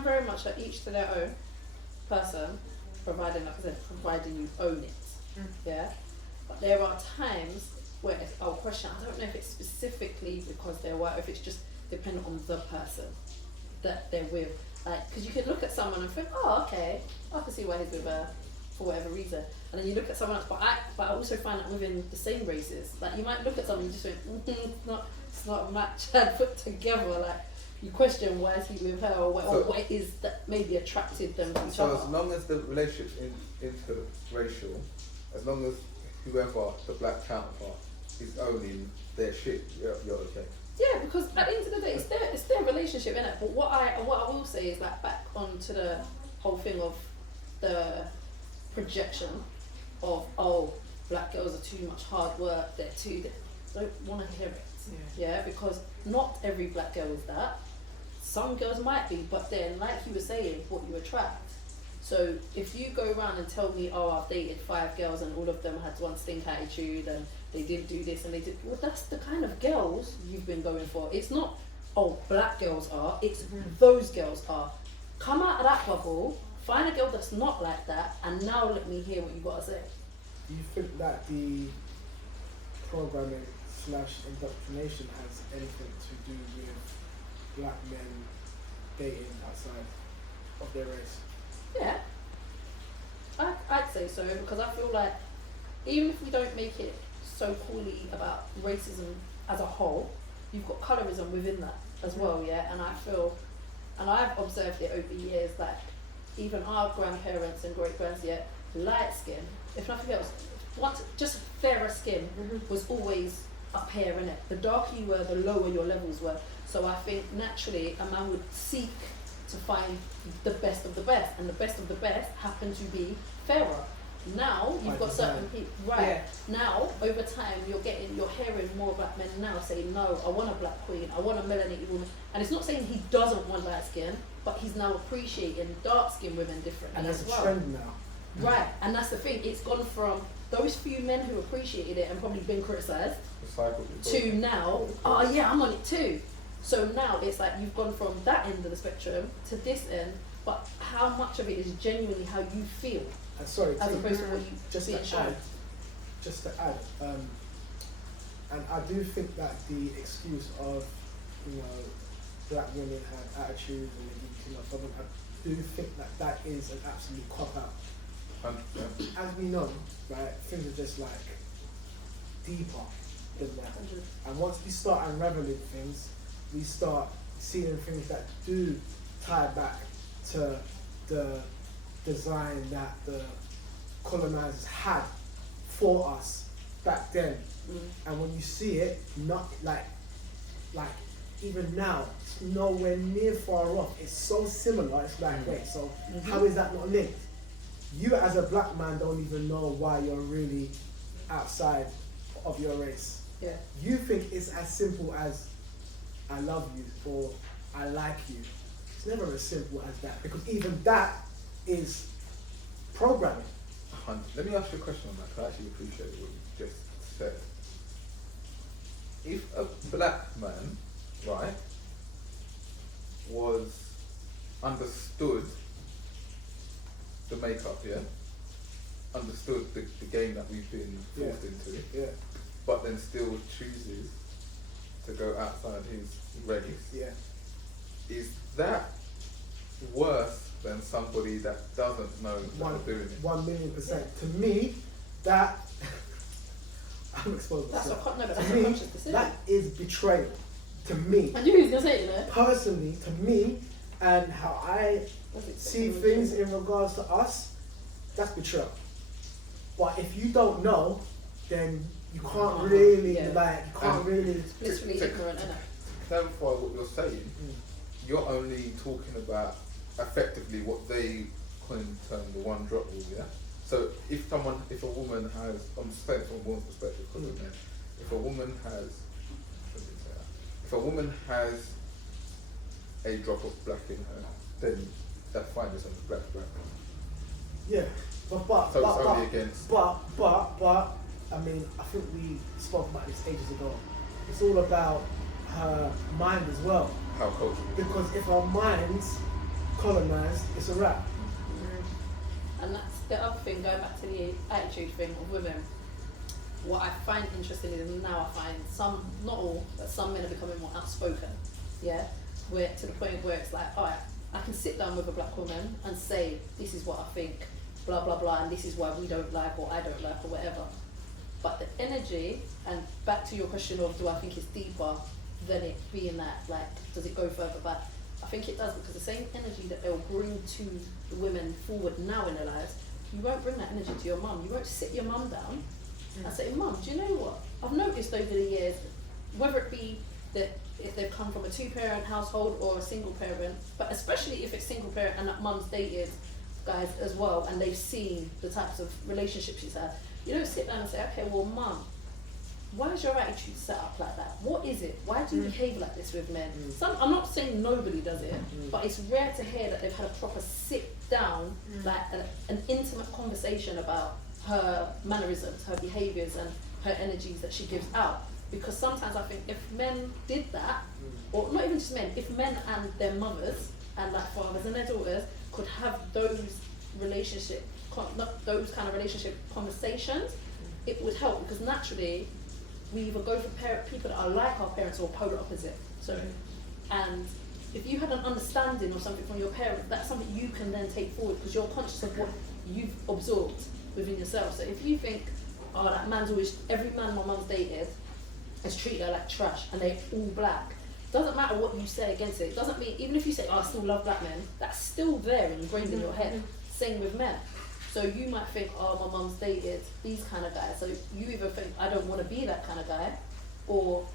I'm very much like each to their own person, providing, like I said, providing you own it. Yeah. But there are times where I'll question. I don't know if it's specifically because they're white, or if it's just dependent on the person that they're with. Like, because you can look at someone and think, oh, okay, I can see why he's with her for whatever reason. And then you look at someone else, but I also find that within the same races, like you might look at someone and just think, it's not a match I'd put together. Like you question why is he with her, or what is that maybe attracted them to each other. So as long as the relationship's interracial, as long as whoever the black counterpart is owning their shit, you're okay. Yeah, because at the end of the day, it's their relationship, innit? But what I will say is that back onto the whole thing of the projection of, oh, black girls are too much hard work, they don't want to hear it. Yeah, because not every black girl is that. Some girls might be, but then, like you were saying, what you attract. So if you go around and tell me, oh, I've dated 5 girls and all of them had one stink attitude and they didn't do this and they did, well, that's the kind of girls you've been going for. It's not, oh, black girls are, it's those girls are. Come out of that bubble, find a girl that's not like that, and now let me hear what you got to say. Do you think that the programming / indoctrination has anything to do with black men dating outside of their race? Yeah, I'd say so, because I feel like even if we don't make it so poorly about racism as a whole, you've got colorism within that as well, yeah. And I feel, and I've observed it over years, like even our grandparents and great grands, yeah, light skin, if nothing else, just fairer skin was always up here, innit? The darker you were, the lower your levels were. So I think naturally a man would seek to find the best of the best, and the best of the best happen to be fairer. Now you've got certain people, right? Yeah. Now over time you're hearing more black men now say, no, I want a black queen, I want a melanated woman, and it's not saying he doesn't want light skin, but he's now appreciating dark skinned women differently. And that's as a well. trend now. Right, and that's the thing. It's gone from those few men who appreciated it and probably been criticised to now, oh yeah, I'm on it too. So now it's like you've gone from that end of the spectrum to this end, but how much of it is genuinely how you feel? Sorry, as opposed to what you just being shown. Just to add, and I do think that the excuse of, black women have attitudes and I do think that is an absolute cop out. As we know, right, things are just like deeper than that. And once we start unraveling things, we start seeing things that do tie back to the design that the colonizers had for us back then. And when you see it, not like even now, it's nowhere near far off. It's so similar. It's like, wait, so how is that not linked? You as a black man don't even know why you're really outside of your race. Yeah. You think it's as simple as I love you or I like you. It's never as simple as that, because even that is programming. Let me ask you a question on that, because I actually appreciate what you just said. If a black man, right, was understood the makeup, understood the game that we've been forced into, but then still chooses to go outside his race, is that worse than somebody that doesn't know that they're doing it? 1,000,000%. To me, that I'm exposed. That's myself. that's to a me, conscious decision. that is betrayal. To me. I knew he was gonna say it, Personally, to me, and how I see things in regards to us, that's betrayal. But if you don't know, then you can't really really. It's literally ignorant, isn't it? To clarify what you're saying, you're only talking about effectively what they coin term the one drop rule, yeah? So if a woman has, I'm saying from a woman's perspective, if a woman has a drop of black in her, then that's fine, it's on the black. Yeah, but so it's only against. But I mean, I think we spoke about this ages ago. It's all about her mind as well. How cultural. Because if her mind's colonised, it's a wrap. And that's the other thing, going back to the attitude thing of women. What I find interesting is now I find some, not all, but some men are becoming more outspoken. Yeah? Where to the point where it's like, alright, I can sit down with a black woman and say, this is what I think, blah blah blah, and this is why we don't like or I don't like or whatever. But the energy, and back to your question of do I think it's deeper than it being that, like, does it go further back? I think it does, because the same energy that they'll bring to the women forward now in their lives, you won't bring that energy to your mum. You won't sit your mum down and say, Mum, do you know what? I've noticed over the years, whether it be that if they've come from a two-parent household or a single parent, but especially if it's single parent and that mum's dated guys as well, and they've seen the types of relationships she's had, you don't sit down and say, okay, well, Mum, why is your attitude set up like that? What is it? Why do you behave like this with men? I'm not saying nobody does it, but it's rare to hear that they've had a proper sit down, like an intimate conversation about her mannerisms, her behaviours and her energies that she gives out. Because sometimes I think if men did that, or not even just men, if men and their mothers and like fathers and their daughters could have those those kind of relationship conversations, it would help, because naturally we either go for people that are like our parents or polar opposite. So, and if you had an understanding or something from your parents, that's something you can then take forward, because you're conscious of what you've absorbed within yourself. So if you think, oh, that man's always, every man my mum's dated has treated her like trash and they're all black, doesn't matter what you say against it. It doesn't mean, even if you say, oh, I still love black men, that's still there and ingrained in your head. Same with men. So you might think, oh, my mum's dated these kind of guys. So you either think, I don't want to be that kind of guy, or,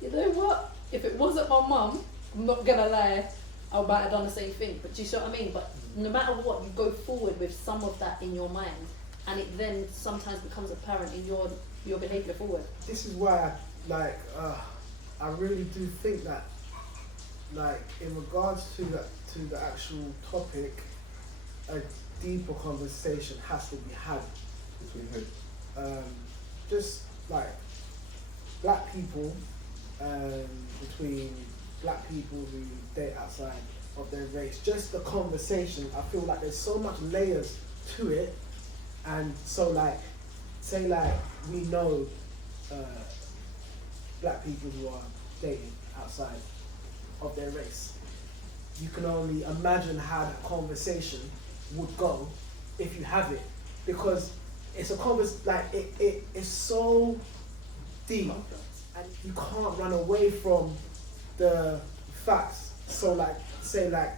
you know what, if it wasn't my mum, I'm not going to lie, I might have done the same thing. But do you see what I mean? But no matter what, you go forward with some of that in your mind, and it then sometimes becomes apparent in your behaviour forward. This is why I really do think that, like, in regards to the actual topic, a deeper conversation has to be had. Between who? Just like black people, between black people who date outside of their race. Just the conversation, I feel like there's so much layers to it, and so like, say like we know black people who are dating outside of their race. You can only imagine how that conversation would go if you have it, because it's a it's so deep and you can't run away from the facts. So like, say like,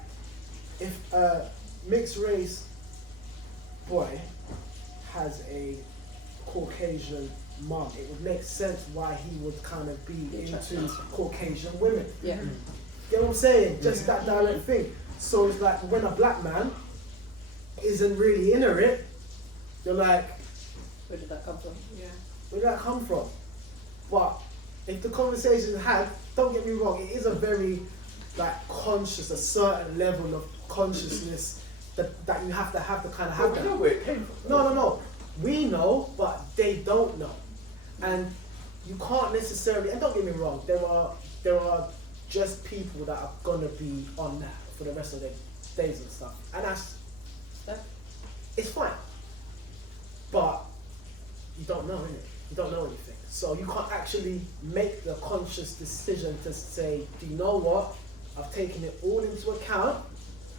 if a mixed race boy has a Caucasian mom, it would make sense why he would kind of be into Caucasian women. Yeah. You know what I'm saying? Just that direct thing. So it's like when a black man isn't really into it, you're like, where did that come from? Yeah. where did that come from? But if the conversation is had, don't get me wrong, it is a very like conscious, a certain level of consciousness that you have to kind of have. Well, we know where it came from. No. We know, but they don't know. And you can't necessarily, and don't get me wrong, there are just people that are gonna be on that for the rest of their days and stuff. And it's fine. But you don't know, innit? You don't know anything. So you can't actually make the conscious decision to say, do you know what? I've taken it all into account.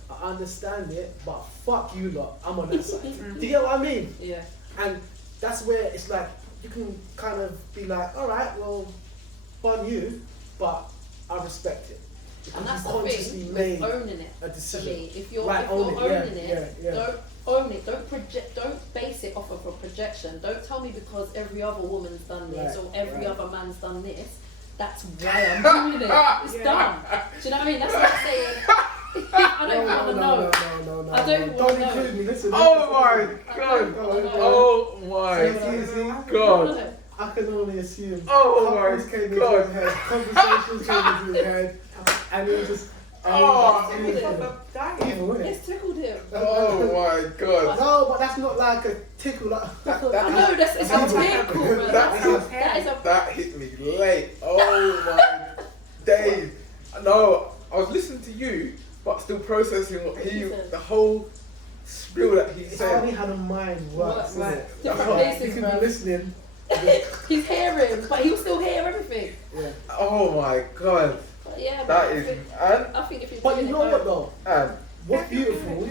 I understand it, but fuck you lot, I'm on that side. Do you get what I mean? Yeah. And that's where it's like, you can kind of be like, alright, well, fun you, but I respect it. Because And that's you the consciously thing, made with owning it. a For decision. me, if you're Right, owning yeah. don't own it. Don't project. Don't base it off of a projection. Don't tell me because every other woman's done this or every other man's done this, that's why I'm doing it. It's done. Do you know what I mean? That's like saying, I don't want to know. No. I don't want to know. include me. Listen. Oh my god! Oh my god! I can only assume. Oh Couples my came into god! his head, conversations came into his head, and it was just. Evil, isn't it? It's tickled him. Oh my god! No, but that's not like a tickle. Like, I know it's a tickle, bro. That hit me late. Oh my days! No, I was listening to you, but still processing what What he said. the whole spiel that he It's said. funny how the mind works, isn't Right. it? Different Like, places, you could bruv. be listening. He's hearing, but he'll still hear everything. Yeah. Oh my god, But yeah, that man, is I think if you're But you doing know it what right- though? and What's beautiful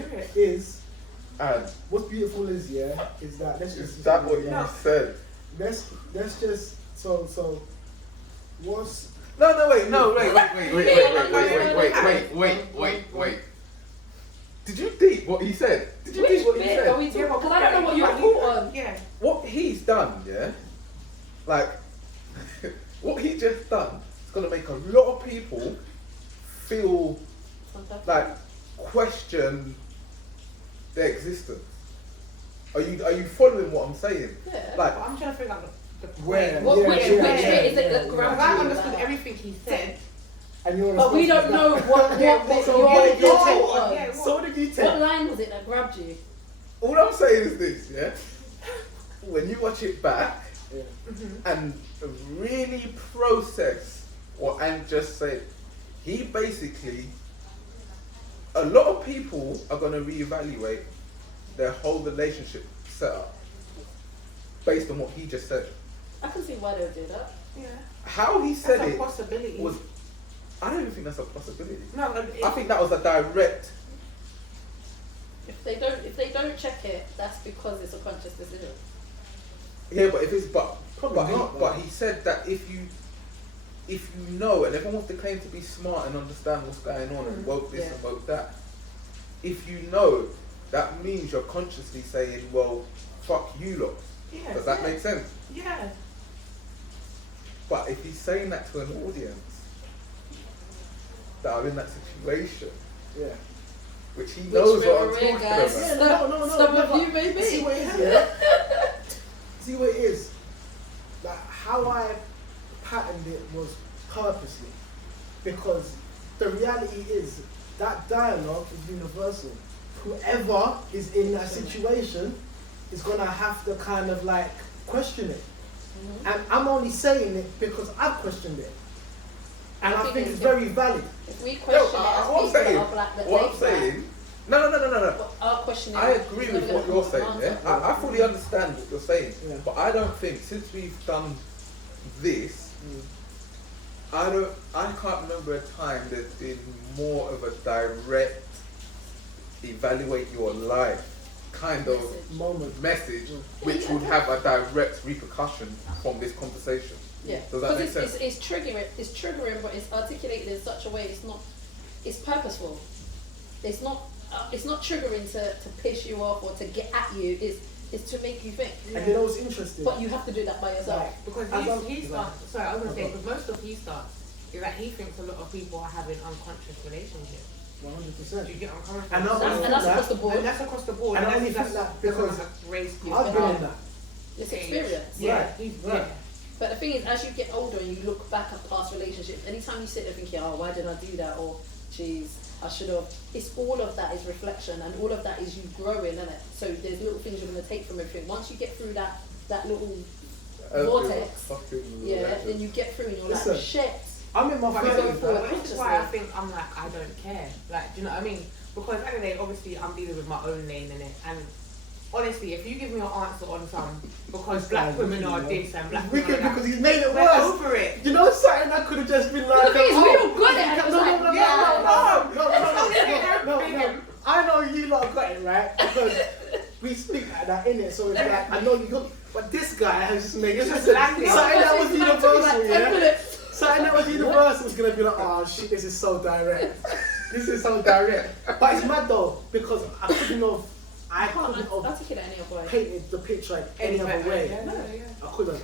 is is that let's is just that what you said? let's just so what's No, wait. Did you deep what he said? Did you Which deep what he bit said? are we talking? Because I don't know what you're caught on. Yeah. What he's done, yeah? Like, what he just done is going to make a lot of people feel, like, question their existence. Are you following what I'm saying? Yeah. Like, But I'm trying to figure out the Where? Which Yeah, bit yeah, is it that yeah. grabs Because I you? understood Like- everything he said. and you're But we don't know what bit So you're what did you caught take? on. Yeah, So did you What take? line was it that grabbed you? all I'm saying is this, yeah? When you watch it back Yeah. and really process what Ant just said, he basically, a lot of people are going to reevaluate their whole relationship setup based on what he just said. I can see why they would do that. Yeah. How he said That's a it possibility. was, I don't even think that's a possibility. No, I think that was a direct, If they don't check it, that's because it's a conscious decision. yeah, but if it's, Probably not, but he said that if you know, and everyone wants to claim to be smart and understand what's going on and woke this Yeah. and woke that, if you know, that means you're consciously saying, well, fuck you lot. Yeah. Does that make sense? Yeah. But if he's saying that to an audience that are in that situation, Yeah. which he knows what I'm we're talking in, guys. about. No. Some of but you may be. See what it is, yeah? See what it is? Like, how I patterned it was purposely. Because the reality is, that dialogue is universal. Whoever is in that situation is going to have to kind of like question it. And I'm only saying it because I've questioned it. And I think it's very valid. If we question it as what I'm people saying, that are black, that what they I'm saying, no. our questioning. I agree with what you're saying, yeah? I fully understand what you're saying, Yeah. but I don't think since we've done this, I can't remember a time there's been more of a direct evaluate your life kind of Moment. message which would have a direct repercussion from this conversation. Yeah, Does that make because sense? it's triggering, but it's articulated in such a way it's purposeful. It's not triggering to piss you off or to get at you. It's to make you think. And you know what's interesting? But you have to do that by yourself. Like, Because he starts, sorry, I was going to say, because most of his starts is that he thinks a lot of people are having unconscious relationships. 100%. Do you get what I'm coming from? And That's across the board. And that's across the board. And I only that's think that because race I've been in that. It's experience. Yeah, Right, he's right. yeah. But the thing is, as you get older and you look back at past relationships, anytime you sit there thinking, oh, why did I do that? Or, geez, I should have. It's all of that is reflection, and all of that is you growing, isn't it? So there's little things you're going to take from everything. Once you get through that little vortex, then you get through and you're Listen, like, shit. I'm in my But Go feelings. for it. this is why I think I'm like, I don't care. Like, do you know what I mean? Because at the end of the day, obviously, I'm dealing with my own lane in it. And honestly, if you give me an answer on some, because black women are this and black women Wicked are that, because he's made it we're worse. over it. You know something that could have just been like. The thing is, we all got it, and it was like, No. I know you lot got it right because we speak like that in it. So it's like I know you got, but this guy has just made it. It's just Something landing. that was universal, yeah. minutes. Something that was universal was gonna be like, oh shit, this is so direct. This is so direct. But it's mad though because I couldn't have I can't articulate any other way. painted the picture like any other way. Yeah, no, yeah. I couldn't.